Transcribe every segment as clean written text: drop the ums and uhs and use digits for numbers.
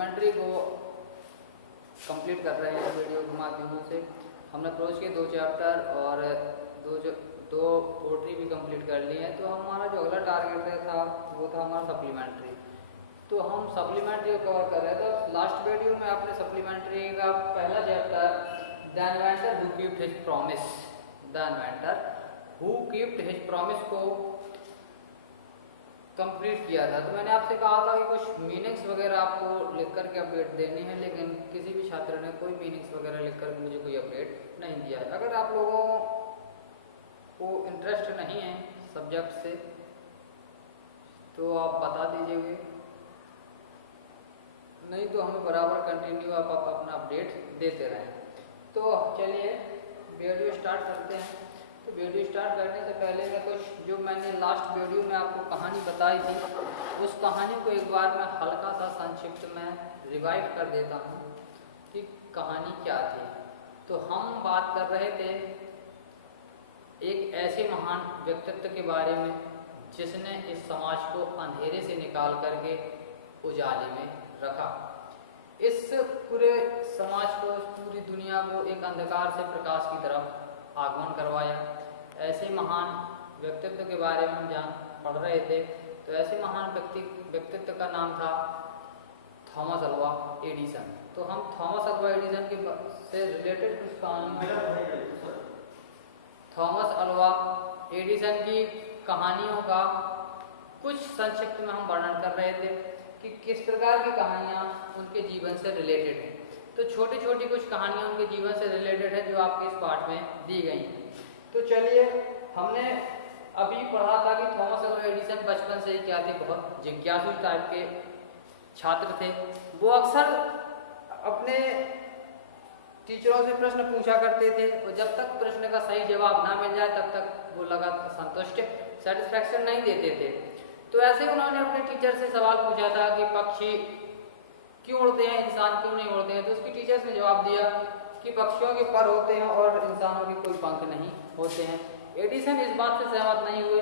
Supplementary को complete कर रहे हैं वीडियो के माध्यमों से। हमने प्रोज के 2 चैप्टर और दो पोट्री भी कंप्लीट कर ली है। तो हमारा जो अगला टारगेट था वो था हमारा सप्लीमेंट्री। तो हम सप्लीमेंट्री को कवर कर रहे थे। तो लास्ट वीडियो में आपने सप्लीमेंट्री का पहला chapter the inventor who keeped his promise, the inventor who keeped his promise को कंप्लीट किया था। तो मैंने आपसे कहा था कि कुछ मीनिंग्स वगैरह आपको लिख करके अपडेट देनी है, लेकिन किसी भी छात्र ने कोई मीनिंग्स वगैरह लिख करके मुझे कोई अपडेट नहीं दिया है। अगर आप लोगों को इंटरेस्ट नहीं है सब्जेक्ट से तो आप बता दीजिए, नहीं तो हमें बराबर कंटिन्यू आप अपना अपडेट देते रहें। तो चलिए वीडियो स्टार्ट करते हैं। तो वीडियो स्टार्ट करने से पहले मैं कुछ जो मैंने लास्ट वीडियो में आपको कहानी बताई थी उस कहानी को एक बार मैं हल्का सा संक्षिप्त में रिवाइव कर देता हूँ कि कहानी क्या थी। तो हम बात कर रहे थे एक ऐसे महान व्यक्तित्व के बारे में जिसने इस समाज को अंधेरे से निकाल करके उजाले में रखा, इस पूरे समाज को, पूरी दुनिया को एक अंधकार से प्रकाश की तरफ आगमन करवाया। ऐसे महान व्यक्तित्व के बारे में हम पढ़ रहे थे। तो ऐसे महान व्यक्तित्व का नाम था थॉमस अल्वा एडिसन। तो हम थॉमस अल्वा एडिसन के से रिलेटेड कुछ कहानी, थॉमस अल्वा एडिसन की कहानियों का कुछ संक्षिप्त में हम वर्णन कर रहे थे कि किस प्रकार की कहानियाँ उनके जीवन से रिलेटेड हैं। तो छोटी छोटी कुछ कहानियाँ उनके जीवन से रिलेटेड है जो आपके इस पाठ में दी गई हैं। तो चलिए, हमने अभी पढ़ा था कि थॉमस अल्वा एडिसन बचपन से ही क्या थे, बहुत जिज्ञासु टाइप के छात्र थे। वो अक्सर अपने टीचरों से प्रश्न पूछा करते थे और जब तक प्रश्न का सही जवाब ना मिल जाए तब तक वो लगातार संतुष्ट, सेटिस्फैक्शन नहीं देते थे। तो ऐसे उन्होंने अपने टीचर से सवाल पूछा था कि पक्षी क्यों उड़ते हैं, इंसान क्यों नहीं उड़ते हैं। तो उसकी टीचर्स ने जवाब दिया कि पक्षियों के पर होते हैं और इंसानों के कोई पंख नहीं होते हैं। एडिसन इस बात से सहमत नहीं हुए।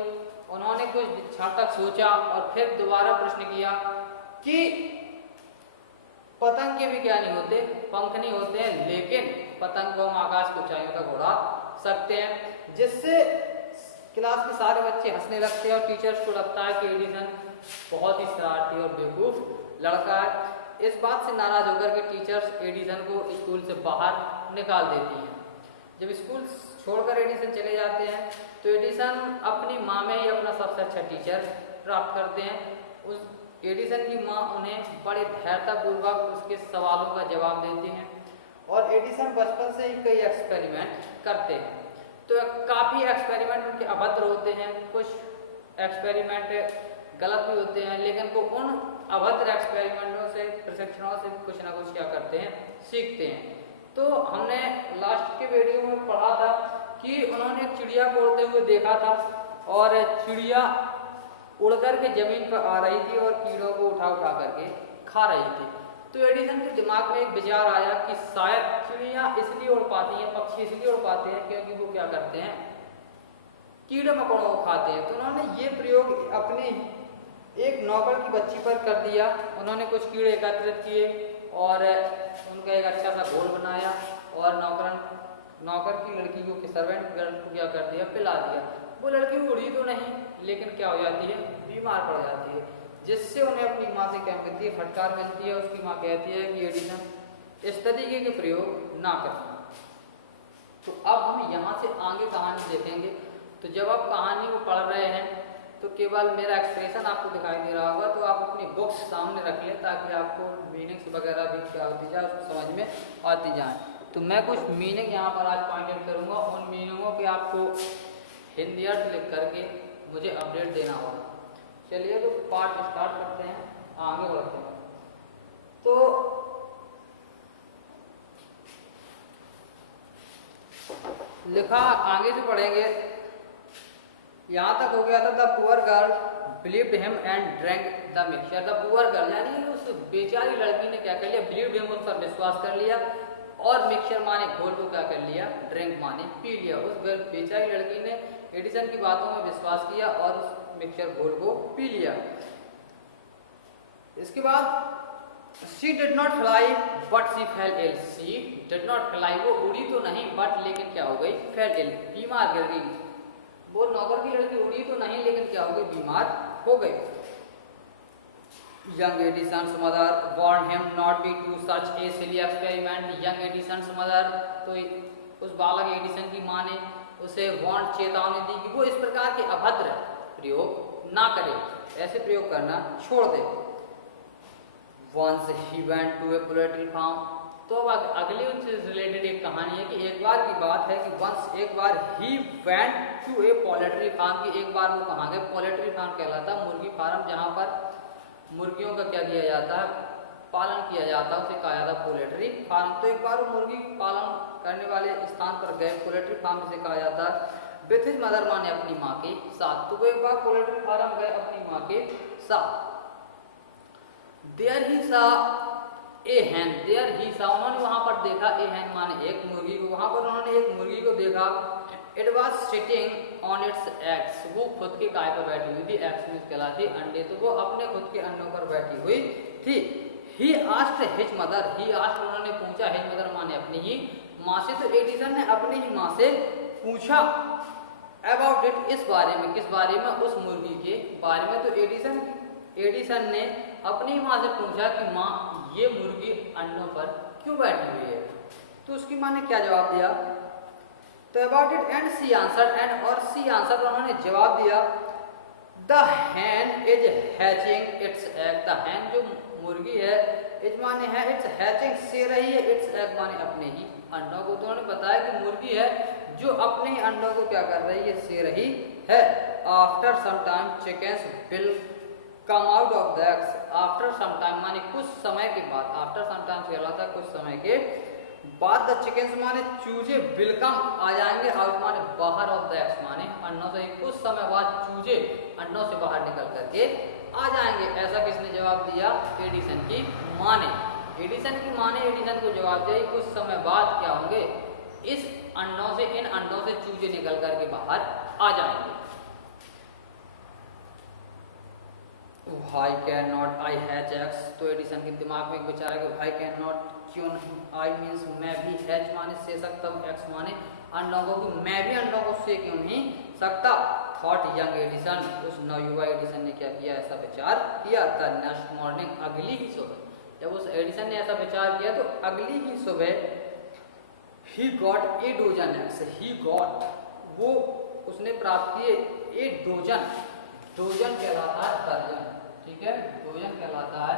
उन्होंने कुछ क्षण तक सोचा और फिर दोबारा प्रश्न किया कि पतंग के भी क्या नहीं होते, पंख नहीं होते हैं, लेकिन पतंग को हम आकाश की ऊंचाइयों तक उड़ा सकते हैं। जिससे क्लास के सारे बच्चे हंसने लगते हैं और टीचर्स को लगता है कि एडिसन बहुत ही शरारती और बेवकूफ लड़का है। इस बात से नाराज होकर के टीचर्स एडिसन को स्कूल से बाहर निकाल देती हैं। जब स्कूल छोड़कर एडिसन चले जाते हैं तो एडिसन अपनी माँ में ही अपना सबसे अच्छा टीचर प्राप्त करते हैं। उस एडिसन की माँ उन्हें बड़े धैर्यतापूर्वक उसके सवालों का जवाब देती हैं और एडिसन बचपन से ही कई एक्सपेरिमेंट करते हैं। तो काफ़ी एक्सपेरिमेंट उनके अभद्र होते हैं, कुछ एक्सपेरिमेंट गलत भी होते हैं, लेकिन वो उन अभद्र एक्सपेरिमेंटों से, प्रशिक्षणों से कुछ ना कुछ क्या करते हैं, सीखते हैं। तो हमने लास्ट के वीडियो में पढ़ा था कि उन्होंने एक चिड़िया को उड़ते हुए देखा था और चिड़िया उड़ करके जमीन पर आ रही थी और कीड़ों को उठा उठा करके खा रही थी। तो एडिसन के दिमाग में एक विचार आया कि शायद चिड़िया इसलिए उड़ पाती हैं, पक्षी इसलिए उड़ पाते हैं क्योंकि वो क्या करते हैं, कीड़े मकोड़ों को खाते हैं। तो उन्होंने ये प्रयोग अपनी एक नौकर की बच्ची पर कर दिया। उन्होंने कुछ कीड़े एकत्रित किए और उनका एक अच्छा सा घोल बनाया और नौकर की लड़की को, सर्वेंट गर्ल को क्या कर दिया, पिला दिया। वो लड़की उड़ी तो नहीं, लेकिन क्या हो जाती है, बीमार पड़ जाती है, जिससे उन्हें अपनी माँ से क्या मिलती है, फटकार मिलती है। उसकी माँ कहती है कि एडिसन इस तरीके के प्रयोग ना करना। तो अब हम यहाँ से आगे कहानी देखेंगे। तो जब आप कहानी को पढ़ रहे हैं तो केवल मेरा एक्सप्रेशन आपको दिखाई दे रहा होगा, तो आप अपनी बुक्स सामने रख लें ताकि आपको मीनिंग्स वगैरह भी क्या होती जाए, उसको समझ में आती जाए। तो मैं कुछ मीनिंग यहाँ पर आज पॉइंट आउट करूँगा, उन मीनिंगों के आपको हिंदी अर्थ लिख करके मुझे अपडेट देना होगा। चलिए तो पार्ट स्टार्ट करते हैं, आगे बढ़ते हैं। तो लिखा आगे से पढ़ेंगे, यहाँ तक हो गया था the poor girl believed him and drank the mixture. The poor girl यानी उस बेचारी लड़की ने क्या कर लिया, बिलीव्ड हिम, उस पर विश्वास कर लिया और मिक्सचर माने घोल को क्या कर लिया, ड्रिंक माने पी लिया। उस बेचारी लड़की ने एडिसन की बातों में विश्वास किया और उस मिक्सचर घोल को पी लिया। इसके बाद She did not fly but she fell ill. She did not fly, वो उड़ी तो नहीं बट लेकिन क्या हो गई, fell ill, बीमार गिर गई। वो नौकर की लड़की उड़ी तो नहीं लेकिन क्या हो गई, बीमार हो गई। Young Edison's mother warned him not be to such a silly experiment. Young Edison's mother, तो उस बालक एडिसन की माँ ने उसे वार्न, चेतावनी दी कि वो इस प्रकार के अभद्र प्रयोग ना करे, ऐसे प्रयोग करना छोड़ दे। Once he went to a poultry farm, तो अब अगली उनसे रिलेटेड एक कहानी है कि एक बार की बात है कि वंस एक बार he went to a poultry farm, कि एक बार वो कहाँ गए, पोल्ट्री फार्म कहलाता मुर्गी फार्म, जहाँ पर मुर्गियों का क्या किया जाता है, पालन किया जाता है, उसे कहा जाता है पोल्ट्री फार्म। तो एक बार वो मुर्गी पालन करने वाले स्थान पर गए, पोल्ट्री फार्म जिसे कहा जाता है, विथ हिज मदर, माने अपनी माँ के साथ। तो वो एक बार पोल्ट्री फार्म गए अपनी माँ के साथ। देयर ही सा ए हैन, देयर ही सा, उन्होंने वहां पर देखा, ए हैन माने एक मुर्गी को, वहां पर उन्होंने एक मुर्गी को देखा। It was sitting on it's eggs, वो खुद के काय पर बैठी हुई थी, एग्स मींस कहलाती अंडे, तो वो अपने खुद के अंडों पर बैठी हुई थी। He asked his mother, he asked, उन्होंने पूछा, हिज मदर माने अपनी ही माँ से। तो एडिसन ने अपनी ही माँ से पूछा अबाउट इट, इस बारे में, किस बारे में, उस मुर्गी के बारे में। तो एडिसन ने अपनी माँ से पूछा कि माँ ये मुर्गी अंडों पर क्यों बैठी हुई है। तो उसकी माँ ने क्या जवाब दिया, तो about it and see answer, and और सी आंसर, उन्होंने जवाब दिया the hen is hatching its egg, the hen जो मुर्गी है, इज माने है, इट्स हैचिंग से रही है, इट्स एग माने अपने ही अंडों को। तो उन्होंने बताया कि मुर्गी है जो अपने ही अंडों को क्या कर रही है, से रही है। After some time chickens will come out of the eggs, after some time माने कुछ समय के बाद, आफ्टर सम टाइम कहलाता है कुछ समय के बाद, द चिकन्स माने चूजे, विल कम आ जाएंगे, आउट माने बाहर, ऑफ द एग्स माने अंडों से, कुछ समय बाद चूजे अंडों से बाहर निकल करके आ जाएंगे। ऐसा किसने जवाब दिया, एडिसन की माँ ने। एडिसन की माँ ने एडिसन को जवाब दिया कुछ समय बाद क्या होंगे, इस अंडों से, इन अंडों से चूजे निकल करके बाहर आ जाएंगे। Why cannot I hatch eggs, तो एडिसन के दिमाग में एक विचार है कि why cannot, क्यों नहीं, I means मैं भी, hatch माने से सकता हूँ, eggs माने अंडों को, कि मैं भी अंडों को से क्यों नहीं सकता। थॉट यंग एडिसन, उस नवयुवा एडिसन ने क्या किया, ऐसा विचार किया। द नेक्स्ट मॉर्निंग, अगली ही सुबह, जब उस एडिसन ने ऐसा विचार किया तो अगली ही सुबह he got a dozen eggs, he got, वो उसने प्राप्त किए, ए डोजन, डोजन कहलाता है दर्जन, ठीक है, डोजन कहलाता है,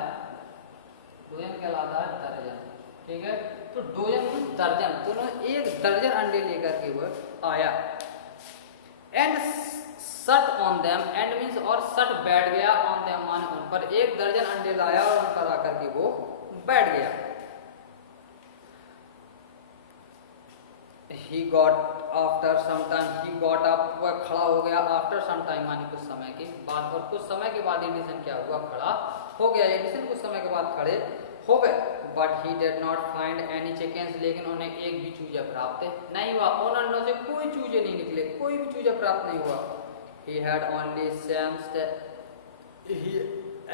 डोजन कहलाता है दर्जन, ठीक है। तो डोजन दर्जन, तो उन्होंने एक दर्जन अंडे लेकर के वो आया। एंड सट ऑन देम, एंड मीन्स और सट बैठ गया, ऑन देम माने उन पर, एक दर्जन अंडे लाया और उन पर आकर के वो बैठ गया। He got after some time, he got up, वह खड़ा हो गया, after some time माने कुछ समय के बाद, और कुछ समय के बाद एडिसन क्या हुआ, खड़ा हो गया। एडिसन कुछ समय के बाद खड़े हो गए। But he did not find any chickens, लेकिन उन्हें एक भी चूजा प्राप्त नहीं हुआ, उन अंडों से कोई चूजे नहीं निकले, कोई भी चूजा प्राप्त नहीं हुआ। He had only sensed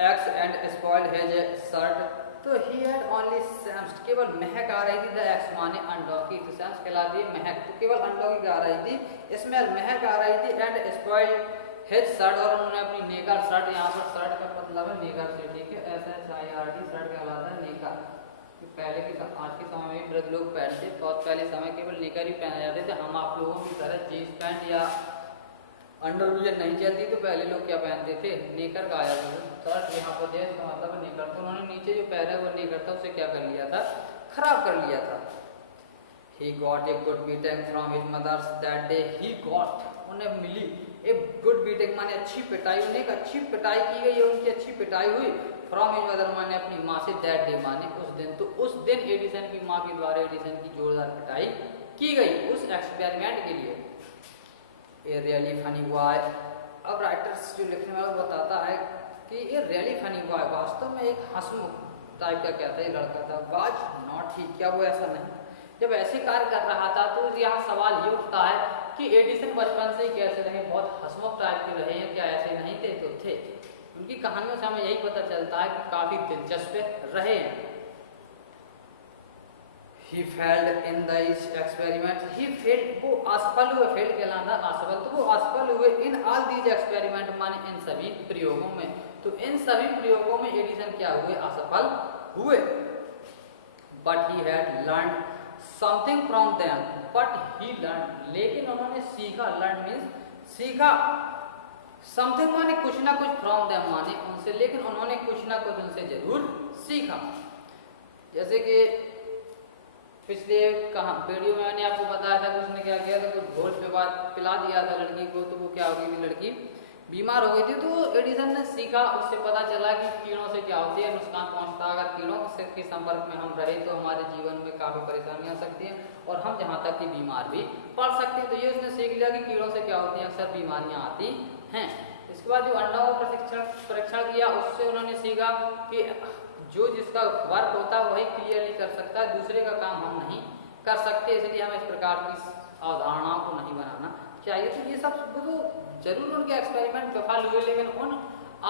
eggs and spoiled his shirt, तो ही हैड ओनली सेंस्ड, केवल महक आ रही थी, द एक्स माने अंडों की, तो सेंस कहलाती है महक, तो केवल अंडों की आ रही थी, स्मेल महक आ रही थी। एंड स्पॉइल्ड हिज शर्ट, और उन्होंने अपनी नेकर शर्ट, यहाँ पर शर्ट का मतलब है नेकर से, ठीक है, SHIRT, शर्ट कहलाता है नेकर। पहले के, आज के समय में वृद्ध लोग पहनते, बहुत पहले समय केवल नेकर ही पहने जाते थे। हम आप लोगों की तरह जीन्स पैंट या अंडरवियर नहीं चलती, तो पहले लोग क्या पहनते थे, नेकर का आया था, शर्ट यहाँ पर जो इसका मतलब नेकर, तो उन्होंने नीचे जो पहना वो नेकर था उसे क्या कर लिया था, खराब कर लिया था। He got a good beating from his mother that day, he got, उन्हें मिली एक गुड बीटिंग माने अच्छी पिटाई, उन्हें एक अच्छी पिटाई की गई, उनकी अच्छी पिटाई हुई। फ्रॉम हिज मदर माने अपनी माँ से, दैट डे माने उस दिन, तो उस दिन एडिसन की माँ के द्वारा एडिसन की जोरदार पिटाई की गई उस एक्सपेरिमेंट के लिए। ए रियली फनी बॉय, अब राइटर्स जो लिखने वाला बताता है कि ये रियली फनी बॉय वास्तव में एक हंसमुख टाइप का क्या था, ये लड़का था। वाज नॉट ही, क्या वो ऐसा नहीं, जब ऐसे कार्य कर रहा था तो यहाँ सवाल ये उठता है कि एडिसन बचपन से ही कैसे रहे, बहुत हंसमुख टाइप के रहे हैं क्या, ऐसे नहीं थे, तो थे। उनकी कहानियों से हमें यही पता चलता है कि काफी दिलचस्प रहे हैं। He failed in these experiments. He failed, वो असफल हुए, फेल कहलाता असफल, तो वो असफल हुए इन ऑल दीज एक्सपेरिमेंट, माने इन सभी प्रयोगों में। तो इन सभी प्रयोगों में एडिसन क्या हुए, असफल हुए। But he had learn something from them, but he learn, लेकिन उन्होंने सीखा, लर्न मीन्स सीखा, समथिंग माने कुछ ना कुछ, फ्रॉम देम माने उनसे, लेकिन उन्होंने कुछ ना कुछ उनसे जरूर सीखा। जैसे कि पिछले वीडियो में मैंने आपको बताया था कि उसने क्या किया था, कुछ घोल पिला दिया था लड़की को, तो वो क्या हो गई थी, लड़की बीमार हो गई थी। तो एडिसन ने सीखा, उससे पता चला कि कीड़ों से क्या होती है, नुकसान पहुंचता है। अगर कीड़ों के संपर्क में हम रहे तो हमारे जीवन में काफी परेशानी आ सकती है और हम जहाँ तक कि बीमार भी पड़ सकते हैं। तो ये उसने सीख लिया कि कीड़ों से क्या होती है, अक्सर बीमारियां आती हैं। इसके बाद जो अंडों का परीक्षण किया, उससे उन्होंने सीखा कि जो जिसका वर्क होता है वही क्लियरली कर सकता है, दूसरे का काम हम नहीं कर सकते, इसलिए हमें इस प्रकार की अवधारणाओं को नहीं बनाना चाहिए। तो ये सब तो जरूर उनके एक्सपेरिमेंट विफल हुए, लेकिन उन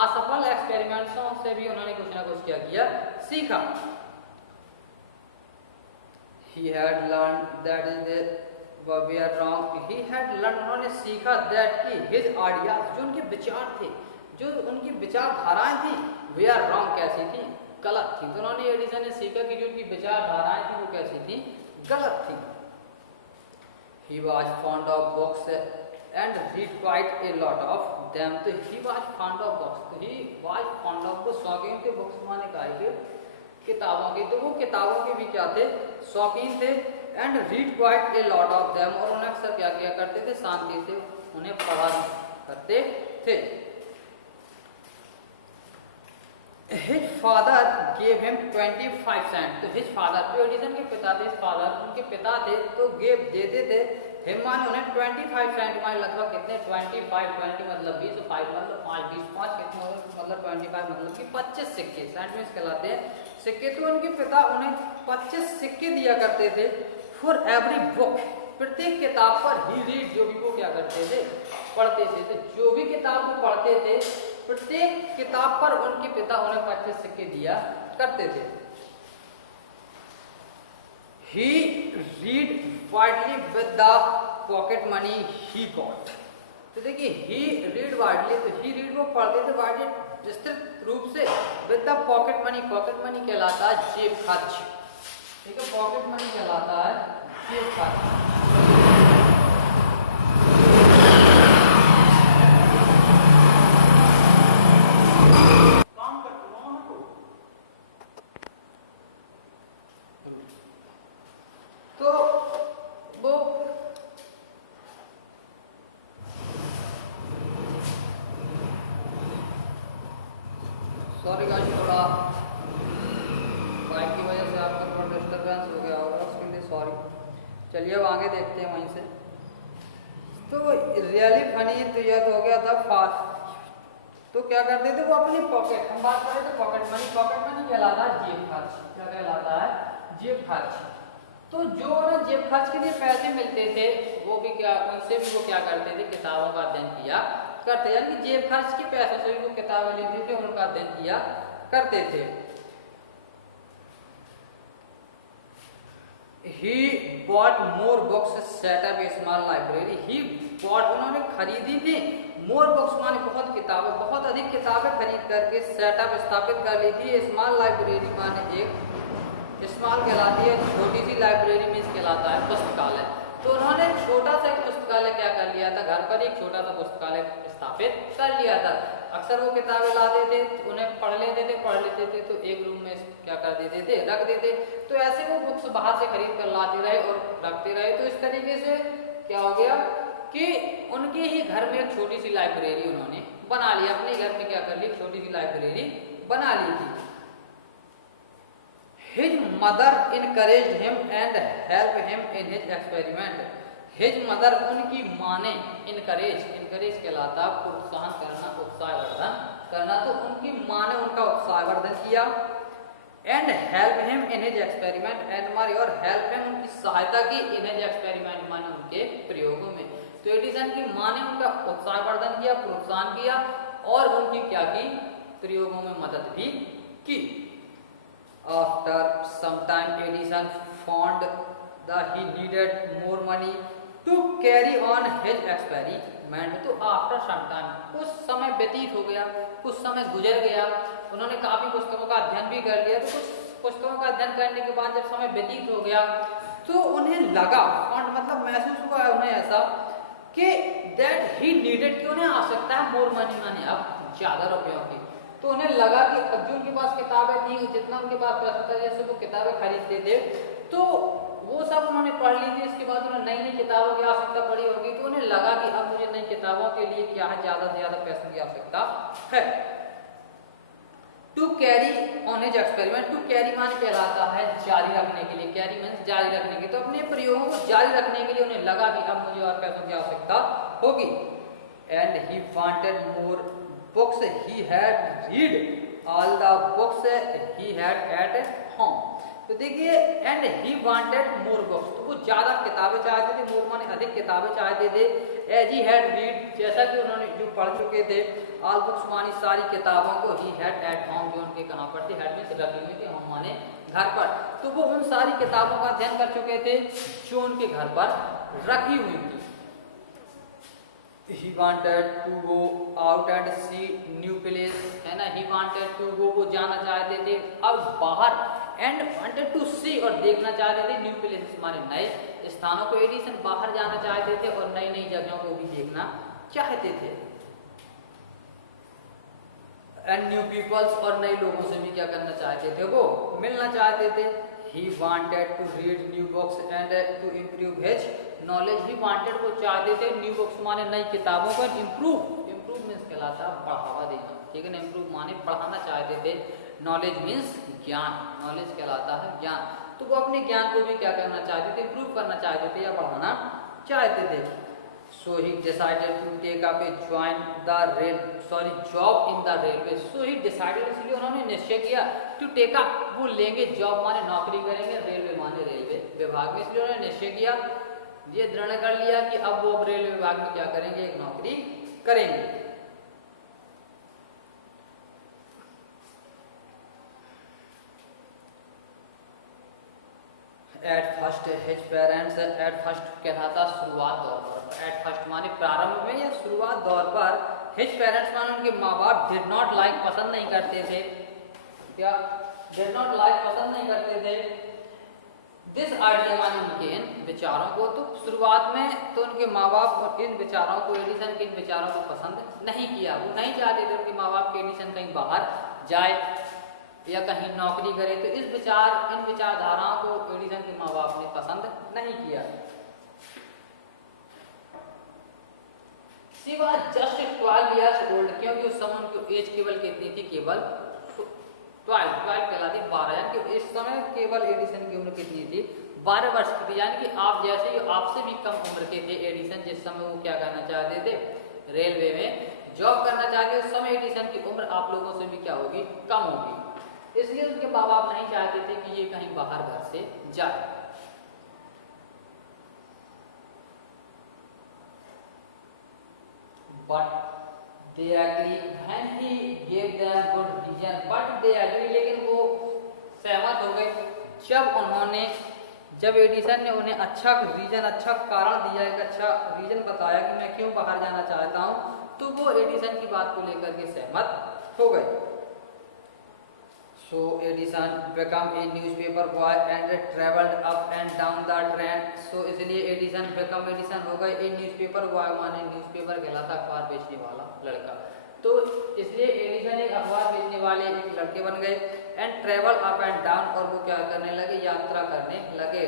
असफल एक्सपेरिमेंट्सों से भी उन्होंने कुछ ना कुछ क्या किया, सीखा। He had learned that we are wrong. He had learned, उन्होंने सीखा that कि his ideas, जो उनके विचार थे, जो उनकी विचारधाराएं थी, we are wrong कैसी थी, गलत थी। तो उन्होंने एडिसन ने सीखा कि जो उनकी विचारधाराएं थी वो कैसी थी, गलत थी। He was fond of books and read quite a lot of them. तो he was fond of books, तो he was fond of, वो शौकीन थे, बुक्स माने काय के, किताबों के, तो वो किताबों के भी क्या थे, शौकीन थे। And read quite a lot of them, और उन्हें अक्सर क्या किया करते थे, शांति से उन्हें पढ़ा करते थे। His father gave him 25 cents, तो his father, जो एडिसन के पिता थे, father उनके पिता थे, तो गिव देते थे हिम माने उन्हें 25 सेंट, माने लगभग कितने, 25, 20 मतलब 20, 5 मतलब 5, 20, 5 कितने मतलब 25 मतलब कि 25 सिक्के, सेंट में कहलाते हैं सिक्के। तो उनके पिता उन्हें 25 सिक्के दिया करते थे। फॉर एवरी बुक, प्रत्येक किताब पर ही रीड, जो भी वो क्या करते थे, पढ़ते थे। तो जो भी किताब वो पढ़ते थे, प्रत्येक किताब पर उनके पिता उन्हें 25 सिक्के दिया करते थे। He read widely with the pocket money he got, तो देखिए he read widely, तो he read वो पढ़ते थे widely विस्तृत रूप से, with the pocket money, pocket money कहलाता है जेब खर्च, ठीक है, pocket money कहलाता है जेब खर्च। सॉरी गाइस, थोड़ा बाइक की वजह से आपका थोड़ा डिस्टर्बेंस हो गया होगा, उसके लिए सॉरी। चलिए अब आगे देखते हैं वहीं से। तो रियली फनी तो यह हो गया था फास्ट, तो क्या करते थे वो अपनी पॉकेट, हम बात करें तो पॉकेट मनी कहलाता है जेब खर्च, क्या कहलाता है, जेब खर्च। तो जो ना जेब खर्च के लिए पैसे मिलते थे, वो भी क्या, उनसे भी वो क्या करते थे, किताबों का अध्ययन किया करते, यानी कि जेब खर्च के पैसों से भी वो किताबें लेते थे, उनका अध्ययन किया करते थे। He bought more books, set up a small library. He bought, उन्होंने खरीदी थी, more books माने बहुत किताबें, बहुत अधिक किताबें खरीद करके सेटअप स्थापित कर ली थी। स्मॉल लाइब्रेरी माने एक, स्मॉल कहलाती है छोटी सी, लाइब्रेरी मीन्स कहलाता है पुस्तकालय। तो उन्होंने छोटा सा एक पुस्तकालय क्या कर लिया था, घर पर एक छोटा सा पुस्तकालय स्थापित कर लिया था। अक्सर वो किताबें लाते थे, उन्हें पढ़ लेते थे, तो एक रूम में क्या कर देते थे, रख देते। तो ऐसे वो बुक्स बाहर से खरीद कर लाते रहे और रखते रहे। तो इस तरीके से क्या हो गया कि उनके ही घर में एक छोटी सी लाइब्रेरी उन्होंने बना ली, अपने घर में क्या कर ली, छोटी सी लाइब्रेरी बना ली थी। His mother encouraged him and helped him in his experiment. His mother, उनकी माँ ने encourage कहलाता प्रोत्साहन करना, उत्साहवर्धन करना। तो उनकी माँ ने उनका उत्साहवर्धन किया। And help him in his experiment, and मारी और help him, उनकी सहायता की, in his experiment माने उनके प्रयोगों में। तो एडिसन की माँ ने उनका उत्साहवर्धन किया, प्रोत्साहन किया और उनकी क्या की, प्रयोगों में मदद भी की। After some time Edison found that he needed more money to carry on his experiment. तो आफ्टर सम टाइम, कुछ समय व्यतीत हो गया, कुछ समय गुजर गया, उन्होंने काफी पुस्तकों का अध्ययन भी कर लिया। तो कुछ पुस्तकों का अध्ययन करने के बाद जब समय व्यतीत हो गया तो उन्हें लगा, मतलब महसूस हुआ उन्हें ऐसा कि दैट ही नीडेड, कि उन्हें आवश्यकता है मोर मनी, माने अब ज्यादा रुपयों की। तो उन्हें लगा कि अब जो उनके पास किताबें थी, जितना उनके पास पैसा था, जैसे वो किताबें खरीदते थे तो वो सब उन्होंने पढ़ ली थी। इसके बाद उन्हें नई नई किताबों की आवश्यकता पड़ी होगी। तो उन्हें लगा कि अब मुझे नई किताबों के लिए क्या है, ज्यादा से ज्यादा पैसों की आवश्यकता है। To carry on his experiment, to carry माने कहलाता है जारी रखने के लिए, कैरी मीन्स जारी रखने के। तो अपने प्रयोगों को जारी रखने के लिए उन्हें लगा कि अब मुझे और पैसों की आवश्यकता होगी। And he wanted more books, he had read all the books he had at home. तो देखिए, and he wanted more books, तो वो ज्यादा किताबें चाहते थे, मोर माने अधिक किताबें चाहते थे। एज ही हैड रीड, जैसा कि उन्होंने जो पढ़ चुके थे, ऑल बुक्स मानी सारी किताबों को, ही हैड एट होम, जो उनके कहाँ पर थी, हैड मीन्स रखी हुई थी, होम माने घर पर। तो वो उन सारी किताबों का अध्ययन कर चुके थे जो उनके घर पर रखी हुई थी। He wanted to go out and see new place, है ना। He wanted to go, वो जाना चाहते थे अब बाहर, and wanted to see, और देखना चाहते थे new places माने नए स्थानों को। एडिसन बाहर जाना चाहते थे और नई नई जगहों को भी देखना चाहते थे। and new peoples, और नए लोगों से भी क्या करना चाहते थे, वो मिलना चाहते थे। He wanted to read new books and to improve his knowledge. He wanted, वो चाहते थे, new books माने नई किताबों पर, improve, improve means कहलाता है बढ़ावा देना, ठीक है ना। improve माने बढ़ाना चाहते थे, knowledge means ज्ञान, knowledge कहलाता है ज्ञान। तो वो अपने ज्ञान को भी क्या करना चाहते थे, improve करना चाहते थे या बढ़ाना चाहते थे। So he decided to take up a job in the railway. So he decided, इसलिए उन्होंने निश्चय किया, to take up, वो लेंगे, job माने नौकरी करेंगे, रेलवे माने रेलवे विभाग में। इसलिए उन्होंने निश्चय किया, ये दृढ़ कर लिया कि अब वो रेलवे विभाग में क्या करेंगे, एक नौकरी करेंगे। At first his parents, at first कहलाता शुरुआत दौर पर, एट फर्स्ट माने प्रारंभ में या शुरुआत दौर पर। हिज पेरेंट्स माने उनके माँ बाप, डिड नॉट लाइक, पसंद नहीं करते थे, क्या डिड नॉट लाइक, पसंद नहीं करते थे, दिस आइडिया माने उनके इन विचारों को। तो शुरुआत में तो उनके माँ बाप इन विचारों को, एडिसन के इन विचारों को पसंद नहीं किया। वो नहीं चाहते थे उनके माँ बाप के एडिसन कहीं बाहर जाए या कहीं नौकरी करे। तो इन विचारधाराओं को एडिसन के माँ बाप ने पसंद नहीं किया। She was just 12 years old, क्योंकि उस समय उनकी एज केवल कितनी थी, केवल 12 कहलाती 12, यानी कि इस समय केवल एडिसन की उम्र कितनी थी, 12 वर्ष की थी। यानी कि आप जैसे ही, आपसे भी कम उम्र के थे एडिसन जिस समय वो क्या करना चाहते थे, रेलवे में जॉब करना चाहते। उस समय एडिसन की उम्र आप लोगों से भी क्या होगी, कम होगी। इसलिए उनके माँ बाप नहीं चाहते थे कि ये कहीं बाहर घर से जाए। But they agree when he gave them good reason. But they agree, लेकिन वो सहमत हो गए जब एडिसन ने उन्हें अच्छा रीजन, अच्छा कारण दिया, एक अच्छा रीजन बताया कि मैं क्यों बाहर जाना चाहता हूँ, तो वो एडिसन की बात को लेकर के सहमत हो गए। So Edison became a newspaper boy and traveled up and down the train. So इसलिए एडिसन हो गए ए न्यूज़पेपर बॉय, माने न्यूज़पेपर कहलाता अखबार बेचने वाला लड़का। तो इसलिए एडिसन एक अखबार बेचने वाले एक लड़के बन गए। And travel up and down, और वो क्या करने लगे, यात्रा करने लगे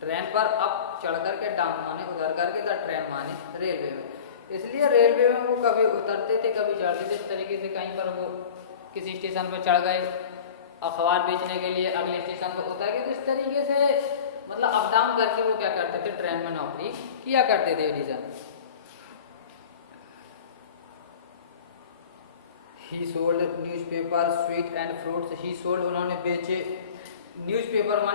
ट्रेन पर, अप चढ़ करके, डाउन माने उतर करके, द ट्रेन माने रेलवे में। इसलिए रेलवे में वो कभी उतरते थे, कभी चढ़ते थे। इस तरीके से कहीं पर वो किसी स्टेशन पर चढ़ गए अखबार बेचने के लिए, अगले स्टेशन पर उतर गए। तो इस तरीके से मतलब अप डाउन करके वो क्या करते थे, ट्रेन में नौकरी किया करते थे Edison. He sold newspaper, sweet and fruits. He sold, उन्होंने बेचे, न्यूज़पेपर माने